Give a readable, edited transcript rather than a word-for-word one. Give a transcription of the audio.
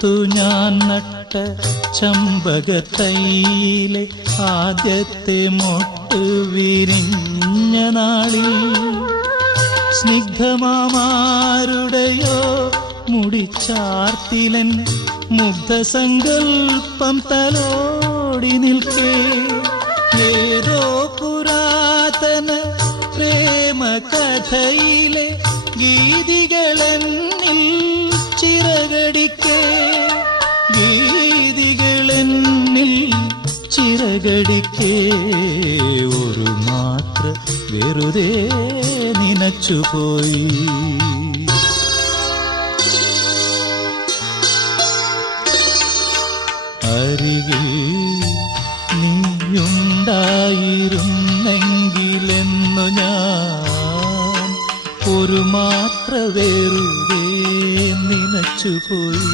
ഓർത്തു ഞാൻ നട്ട ചമ്പകത്തൈയിലെ ആദ്യത്തെ മൊട്ട് വിരിഞ്ഞ നാളിൽ സ്നിഗ്ധമാരുടെയോ മുടിച്ചാർത്തിലൻ മുഗ്ധസങ്കൽപ്പം തലോടി നിൽക്കേ ഏതോ പുരാതന പ്രേമകഥയിലെ ഗീതികളെന്നിൽ ചിറകടിക്കേ ഗീതികളെന്നിൽ ചിറകടിക്കേ ഒരു മാത്ര വെറുതെ നനച്ചുപോയി. അരികിൽ നീയുണ്ടായിരുന്നെങ്കിലെന്നു ഞാൻ ഒരു മാത്ര വെറുതെ നനച്ചുപോയി.